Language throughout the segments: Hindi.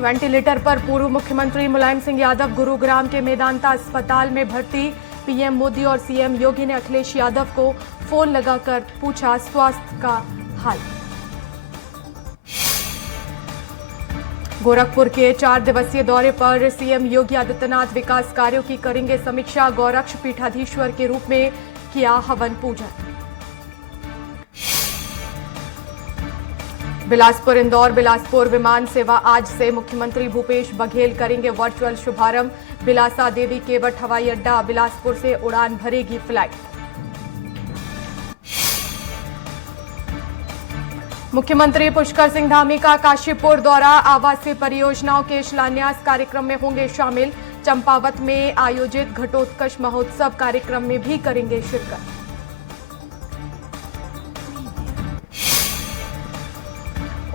वेंटिलेटर पर पूर्व मुख्यमंत्री मुलायम सिंह यादव गुरुग्राम के मेदांता अस्पताल में भर्ती। पीएम मोदी और सीएम योगी ने अखिलेश यादव को फोन लगाकर पूछा स्वास्थ्य का हाल। गोरखपुर के 4 दिवसीय दौरे पर सीएम योगी आदित्यनाथ विकास कार्यों की करेंगे समीक्षा। गौरक्ष पीठाधीश्वर के रूप में किया हवन पूजन। बिलासपुर इंदौर बिलासपुर विमान सेवा आज से मुख्यमंत्री भूपेश बघेल करेंगे वर्चुअल शुभारंभ। बिलासा देवी केवट हवाई अड्डा बिलासपुर से उड़ान भरेगी फ्लाइट। मुख्यमंत्री पुष्कर सिंह धामी का काशीपुर दौरा। आवासीय परियोजनाओं के शिलान्यास कार्यक्रम में होंगे शामिल। चंपावत में आयोजित घटोत्कच महोत्सव कार्यक्रम में भी करेंगे शिरकत।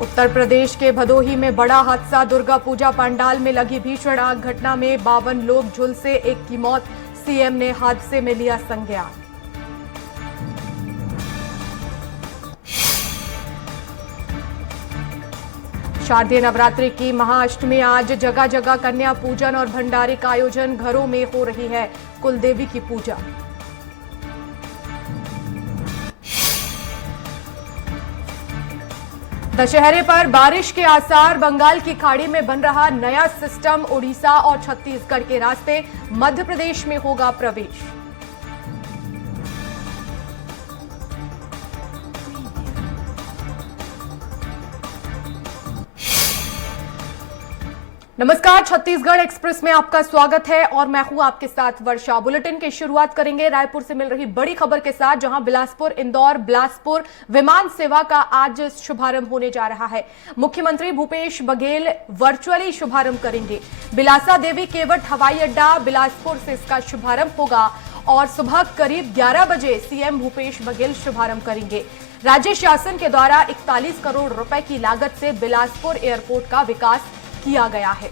उत्तर प्रदेश के भदोही में बड़ा हादसा। दुर्गा पूजा पंडाल में लगी भीषण आग। घटना में 52 लोग झुलसे, एक की मौत। सीएम ने हादसे में लिया संज्ञान। शारदीय नवरात्रि की महाअष्टमी आज। जगह जगह कन्या पूजन और भंडारे का आयोजन। घरों में हो रही है कुलदेवी की पूजा। दशहरे पर बारिश के आसार। बंगाल की खाड़ी में बन रहा नया सिस्टम ओडिशा और छत्तीसगढ़ के रास्ते मध्य प्रदेश में होगा प्रवेश। नमस्कार, छत्तीसगढ़ एक्सप्रेस में आपका स्वागत है और मैं हूं आपके साथ वर्षा। बुलेटिन की शुरुआत करेंगे रायपुर से मिल रही बड़ी खबर के साथ, जहां बिलासपुर इंदौर बिलासपुर विमान सेवा का आज शुभारंभ होने जा रहा है। मुख्यमंत्री भूपेश बघेल वर्चुअली शुभारंभ करेंगे। बिलासा देवी केवट हवाई अड्डा बिलासपुर से इसका शुभारंभ होगा और सुबह करीब 11 बजे सीएम भूपेश बघेल शुभारंभ करेंगे। राज्य शासन के द्वारा 41 करोड़ रुपए की लागत से बिलासपुर एयरपोर्ट का विकास किया गया है।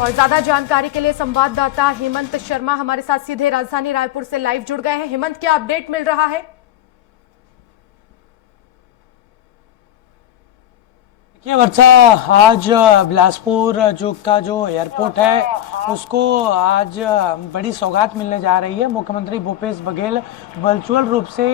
और ज्यादा जानकारी के लिए संवाददाता हेमंत शर्मा हमारे साथ सीधे राजधानी रायपुर से लाइव जुड़ गए हैं। हेमंत, क्या अपडेट मिल रहा है? देखिए वर्षा, आज बिलासपुर जो एयरपोर्ट है उसको आज बड़ी सौगात मिलने जा रही है। मुख्यमंत्री भूपेश बघेल वर्चुअल रूप से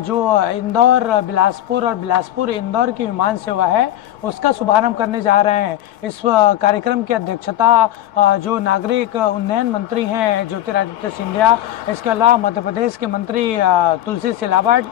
जो इंदौर बिलासपुर और बिलासपुर इंदौर की विमान सेवा है उसका शुभारंभ करने जा रहे हैं। इस कार्यक्रम की अध्यक्षता जो नागरिक उन्नयन मंत्री हैं ज्योतिरादित्य सिंधिया, इसके अलावा मध्य प्रदेश के मंत्री तुलसी सिलावट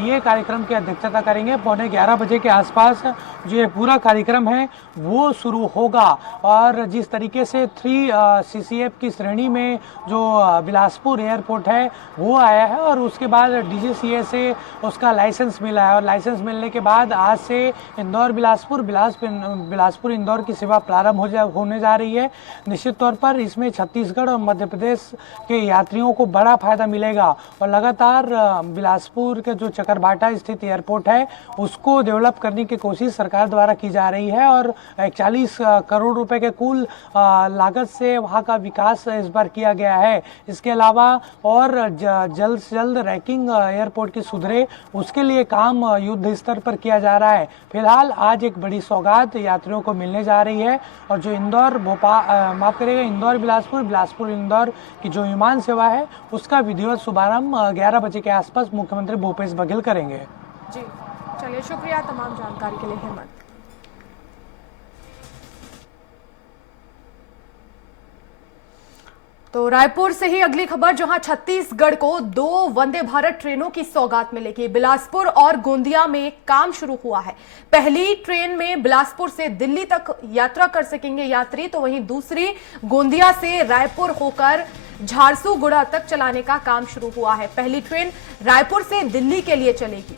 ये कार्यक्रम की अध्यक्षता करेंगे। 11:15 बजे के आसपास जो ये पूरा कार्यक्रम है वो शुरू होगा। और जिस तरीके से 3CCF की श्रेणी में जो बिलासपुर एयरपोर्ट है वो आया है और उसके बाद DGCA से उसका लाइसेंस मिला है और लाइसेंस मिलने के बाद आज से इंदौर बिलासपुर इंदौर की सेवा प्रारंभ होने जा रही है। निश्चित तौर पर इसमें छत्तीसगढ़ और मध्य प्रदेश के यात्रियों को बड़ा फायदा मिलेगा और लगातार बिलासपुर के जो चकरभाटा स्थित एयरपोर्ट है उसको डेवलप करने की कोशिश सरकार द्वारा की जा रही है और 41 करोड़ रुपए के कुल लागत से वहां का विकास इस बार किया गया है। इसके अलावा और जल्द से जल्द रैंकिंग एयरपोर्ट की सुधरे उसके लिए काम युद्ध स्तर पर किया जा रहा है। फिलहाल आज एक बड़ी सौगात यात्रियों को मिलने जा रही है और जो इंदौर बिलासपुर इंदौर की जो विमान सेवा है उसका विधिवत शुभारंभ 11 बजे के आसपास मुख्यमंत्री भूपेश बघेल करेंगे। जी चलिए, शुक्रिया तमाम जानकारी के लिए हेमंत। तो रायपुर से ही अगली खबर, जहां छत्तीसगढ़ को 2 वंदे भारत ट्रेनों की सौगात मिलेगी। बिलासपुर और गोंदिया में काम शुरू हुआ है। पहली ट्रेन में बिलासपुर से दिल्ली तक यात्रा कर सकेंगे यात्री, तो वहीं दूसरी गोंदिया से रायपुर होकर झारसुगुड़ा तक चलाने का काम शुरू हुआ है। पहली ट्रेन रायपुर से दिल्ली के लिए चलेगी।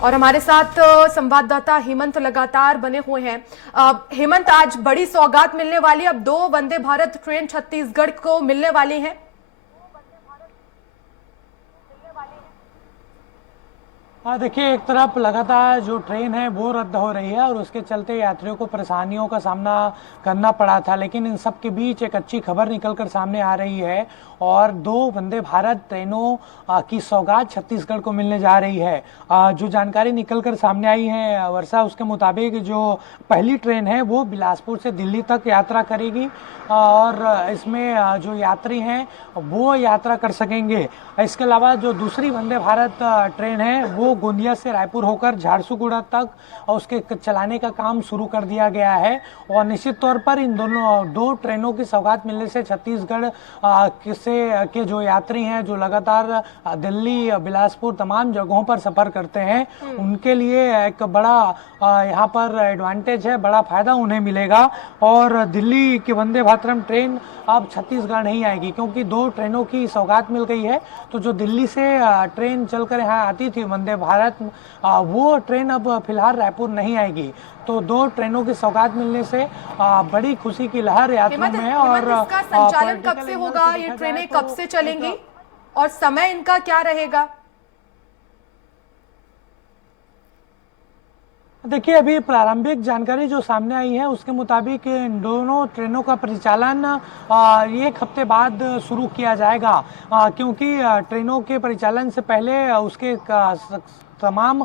और हमारे साथ संवाददाता हेमंत लगातार बने हुए हैं। हेमंत, आज बड़ी सौगात मिलने वाली है, अब 2 वंदे भारत ट्रेन छत्तीसगढ़ को मिलने वाली हैं। हाँ, देखिए, एक तरफ लगातार जो ट्रेन है वो रद्द हो रही है और उसके चलते यात्रियों को परेशानियों का सामना करना पड़ा था, लेकिन इन सब के बीच एक अच्छी खबर निकलकर सामने आ रही है और 2 वंदे भारत ट्रेनों की सौगात छत्तीसगढ़ को मिलने जा रही है। जो जानकारी निकलकर सामने आई है वर्षा, उसके मुताबिक जो पहली ट्रेन है वो बिलासपुर से दिल्ली तक यात्रा करेगी और इसमें जो यात्री हैं वो यात्रा कर सकेंगे। इसके अलावा जो दूसरी वंदे भारत ट्रेन है वो गोंदिया से रायपुर होकर झारसुगुड़ा तक उसके चलाने का काम शुरू कर दिया गया है और निश्चित तौर पर इन दोनों 2 ट्रेनों की सौगात मिलने से छत्तीसगढ़ के जो यात्री हैं जो लगातार दिल्ली, बिलासपुर तमाम जगहों पर सफर करते हैं, उनके लिए एक बड़ा यहाँ पर एडवांटेज है, बड़ा फायदा उन्हें मिलेगा। और दिल्ली की वंदे भारत ट्रेन अब छत्तीसगढ़ नहीं आएगी क्योंकि 2 ट्रेनों की सौगात मिल गई है। तो जो दिल्ली से ट्रेन चलकर यहाँ आती थी वंदे भारत, वो ट्रेन अब फिलहाल रायपुर नहीं आएगी। तो 2 ट्रेनों की सौगात मिलने से बड़ी खुशी की लहर यात्रियों में है। और इसका संचालन कब से होगा, ये ट्रेनें कब से चलेंगी और समय इनका क्या रहेगा? देखिए, अभी प्रारंभिक जानकारी जो सामने आई है उसके मुताबिक इन दोनों ट्रेनों का परिचालन 1 हफ्ते बाद शुरू किया जाएगा, क्योंकि ट्रेनों के परिचालन से पहले उसके तमाम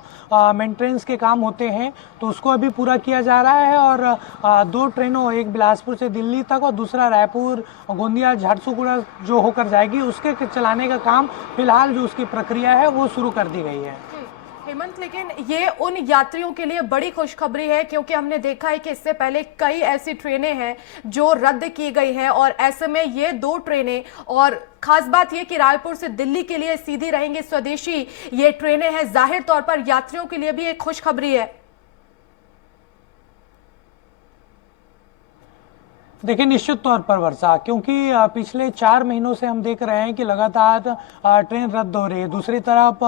मेंटेनेंस के काम होते हैं, तो उसको अभी पूरा किया जा रहा है। और 2 ट्रेनों, एक बिलासपुर से दिल्ली तक और दूसरा रायपुर, गोंदिया, झारसुगुड़ा जो होकर जाएगी, उसके चलाने का काम फिलहाल जो उसकी प्रक्रिया है वो शुरू कर दी गई है। हेमंत, लेकिन ये उन यात्रियों के लिए बड़ी खुशखबरी है क्योंकि हमने देखा है कि इससे पहले कई ऐसी ट्रेनें हैं जो रद्द की गई हैं और ऐसे में ये 2 ट्रेनें, और खास बात ये कि रायपुर से दिल्ली के लिए सीधी रहेंगी, स्वदेशी ये ट्रेनें हैं, जाहिर तौर पर यात्रियों के लिए भी एक खुशखबरी है। देखिए, निश्चित तौर पर वर्षा, क्योंकि पिछले 4 महीनों से हम देख रहे हैं कि लगातार ट्रेन रद्द हो रही है। दूसरी तरफ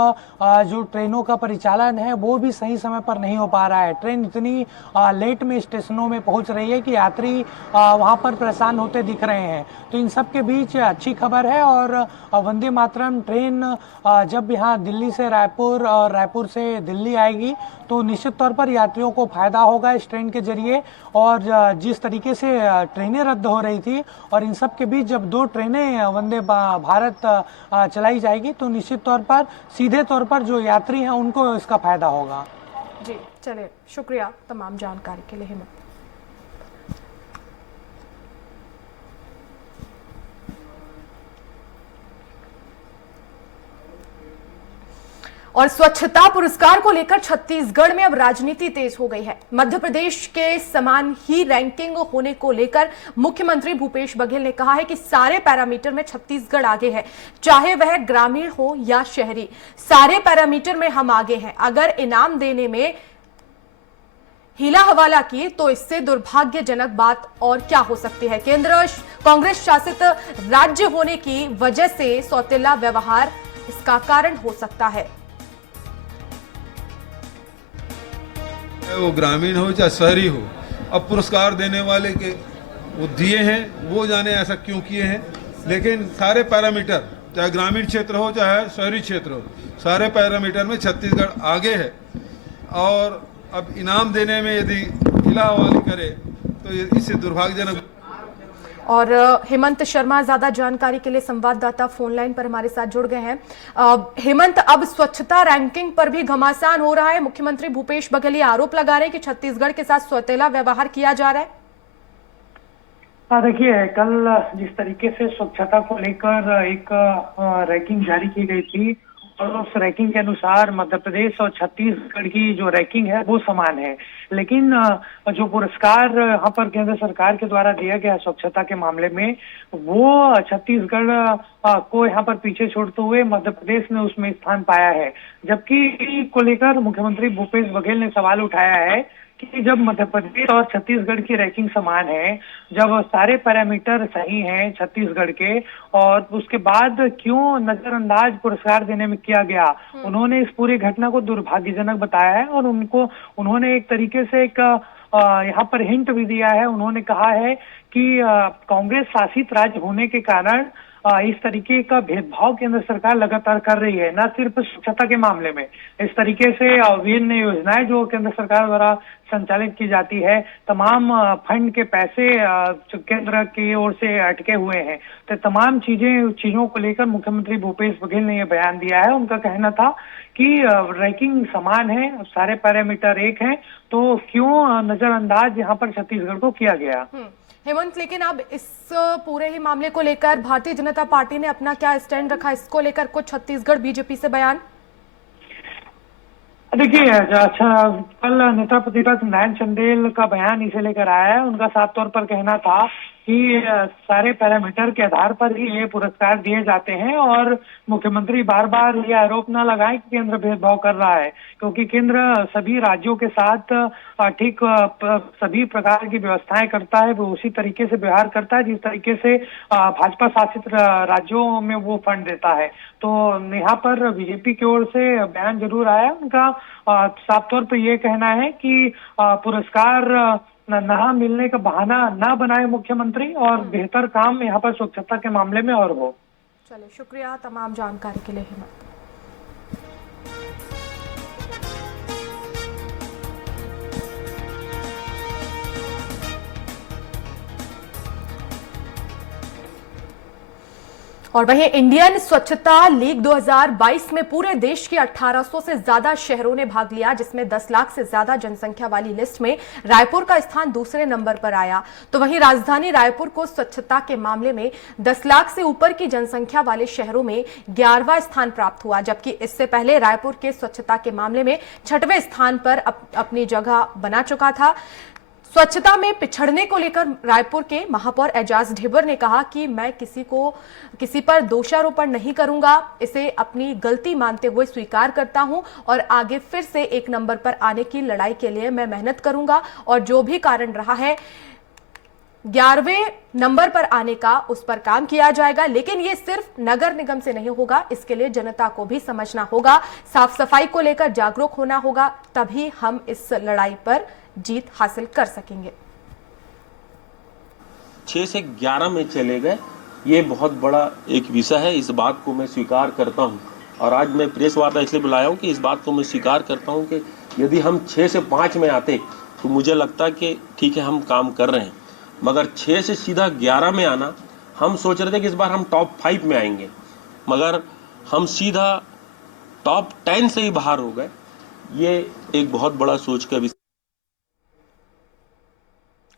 जो ट्रेनों का परिचालन है वो भी सही समय पर नहीं हो पा रहा है। ट्रेन इतनी लेट में स्टेशनों में पहुंच रही है कि यात्री वहां पर परेशान होते दिख रहे हैं। तो इन सब के बीच अच्छी खबर है और वंदे मातरम ट्रेन जब यहाँ दिल्ली से रायपुर और रायपुर से दिल्ली आएगी तो निश्चित तौर पर यात्रियों को फायदा होगा इस ट्रेन के जरिए। और जिस तरीके से ट्रेनें रद्द हो रही थी और इन सब के बीच जब 2 ट्रेनें वंदे भारत चलाई जाएगी तो निश्चित तौर पर सीधे तौर पर जो यात्री हैं उनको इसका फायदा होगा। जी, चलिए, शुक्रिया तमाम जानकारी के लिए हेमंत। और स्वच्छता पुरस्कार को लेकर छत्तीसगढ़ में अब राजनीति तेज हो गई है। मध्य प्रदेश के समान ही रैंकिंग होने को लेकर मुख्यमंत्री भूपेश बघेल ने कहा है कि सारे पैरामीटर में छत्तीसगढ़ आगे है, चाहे वह ग्रामीण हो या शहरी, सारे पैरामीटर में हम आगे हैं। अगर इनाम देने में हीला हवाला की तो इससे दुर्भाग्यजनक बात और क्या हो सकती है। केंद्र कांग्रेस शासित राज्य होने की वजह से सौतेला व्यवहार इसका कारण हो सकता है। वो ग्रामीण हो चाहे शहरी हो, अब पुरस्कार देने वाले के वो दिए हैं, वो जाने ऐसा क्यों किए हैं, लेकिन सारे पैरामीटर, चाहे ग्रामीण क्षेत्र हो चाहे शहरी क्षेत्र हो, सारे पैरामीटर में छत्तीसगढ़ आगे है। और अब इनाम देने में यदि हिलाहवाली करे तो इससे दुर्भाग्यजनक। और हेमंत शर्मा ज्यादा जानकारी के लिए संवाददाता फोन लाइन पर हमारे साथ जुड़ गए हैं। हेमंत, अब स्वच्छता रैंकिंग पर भी घमासान हो रहा है। मुख्यमंत्री भूपेश बघेल ये आरोप लगा रहे हैं कि छत्तीसगढ़ के साथ सौतेला व्यवहार किया जा रहा है। देखिए, कल जिस तरीके से स्वच्छता को लेकर एक रैंकिंग जारी की गई थी और उस रैंकिंग के अनुसार मध्य प्रदेश और छत्तीसगढ़ की जो रैंकिंग है वो समान है, लेकिन जो पुरस्कार यहाँ पर केंद्र सरकार के द्वारा दिया गया स्वच्छता के मामले में वो छत्तीसगढ़ को यहाँ पर पीछे छोड़ते हुए मध्य प्रदेश ने उसमें स्थान पाया है। जबकि को लेकर मुख्यमंत्री भूपेश बघेल ने सवाल उठाया है कि जब मध्य प्रदेश और छत्तीसगढ़ की रैंकिंग समान है, जब सारे पैरामीटर सही हैं छत्तीसगढ़ के, और उसके बाद क्यों नजरअंदाज पुरस्कार देने में किया गया। उन्होंने इस पूरी घटना को दुर्भाग्यजनक बताया है और उन्होंने एक तरीके से एक यहाँ पर हिंट भी दिया है। उन्होंने कहा है कि कांग्रेस शासित राज्य होने के कारण इस तरीके का भेदभाव केंद्र सरकार लगातार कर रही है, न सिर्फ स्वच्छता के मामले में। इस तरीके से विभिन्न योजनाएं जो केंद्र सरकार द्वारा संचालित की जाती है, तमाम फंड के पैसे केंद्र की ओर से अटके हुए हैं। तो तमाम चीजों को लेकर मुख्यमंत्री भूपेश बघेल ने यह बयान दिया है। उनका कहना था कि रैंकिंग समान है, सारे पैरामीटर एक हैं, तो क्यों नजरअंदाज यहाँ पर छत्तीसगढ़ को किया गया। हेमंत, लेकिन अब इस पूरे ही मामले को लेकर भारतीय जनता पार्टी ने अपना क्या स्टैंड रखा, इसको लेकर कुछ छत्तीसगढ़ बीजेपी से बयान? देखिए, अच्छा, कल नेता प्रतिपक्ष नारायण चंदेल का बयान इसे लेकर आया है। उनका साफ तौर पर कहना था कि सारे पैरामीटर के आधार पर ही ये पुरस्कार दिए जाते हैं और मुख्यमंत्री बार बार ये आरोप न लगाएं कि केंद्र भेदभाव कर रहा है, क्योंकि केंद्र सभी राज्यों के साथ ठीक सभी प्रकार की व्यवस्थाएं करता है, वो उसी तरीके से व्यवहार करता है जिस तरीके से भाजपा शासित राज्यों में वो फंड देता है। तो यहाँ पर बीजेपी की ओर से बयान जरूर आया। उनका साफ तौर पर ये कहना है कि पुरस्कार ना मिलने का बहाना ना बनाए मुख्यमंत्री और बेहतर काम यहाँ पर स्वच्छता के मामले में और हो। चलिए, शुक्रिया तमाम जानकारी के लिए हेमंत। और वहीं इंडियन स्वच्छता लीग 2022 में पूरे देश के 1800 से ज्यादा शहरों ने भाग लिया, जिसमें 10 लाख से ज्यादा जनसंख्या वाली लिस्ट में रायपुर का स्थान दूसरे नंबर पर आया। तो वहीं राजधानी रायपुर को स्वच्छता के मामले में 10 लाख से ऊपर की जनसंख्या वाले शहरों में 11वां स्थान प्राप्त हुआ, जबकि इससे पहले रायपुर के स्वच्छता के मामले में 6वें स्थान पर अपनी जगह बना चुका था। स्वच्छता में पिछड़ने को लेकर रायपुर के महापौर एजाज ढेबर ने कहा कि मैं किसी पर दोषारोपण नहीं करूंगा, इसे अपनी गलती मानते हुए स्वीकार करता हूं और आगे फिर से 1 नंबर पर आने की लड़ाई के लिए मैं मेहनत करूंगा और जो भी कारण रहा है 11वें नंबर पर आने का उस पर काम किया जाएगा। लेकिन ये सिर्फ नगर निगम से नहीं होगा, इसके लिए जनता को भी समझना होगा, साफ सफाई को लेकर जागरूक होना होगा, तभी हम इस लड़ाई पर जीत हासिल कर सकेंगे। 6 से 11 में चले गए, ये बहुत बड़ा एक विषय है। इस बात को मैं स्वीकार करता हूं और आज मैं प्रेस वार्ता इसलिए बुलाया हूं कि इस बात को मैं स्वीकार करता हूं कि यदि हम 6 से 5 में आते तो मुझे लगता कि ठीक है, हम काम कर रहे हैं, मगर 6 से सीधा 11 में आना, हम सोच रहे थे कि इस बार हम टॉप 5 में आएंगे, मगर हम सीधा टॉप 10 से ही बाहर हो गए। ये एक बहुत बड़ा सोच का विषय।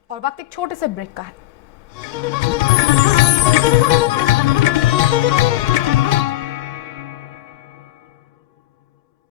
और वक्त एक छोटे से ब्रेक का है।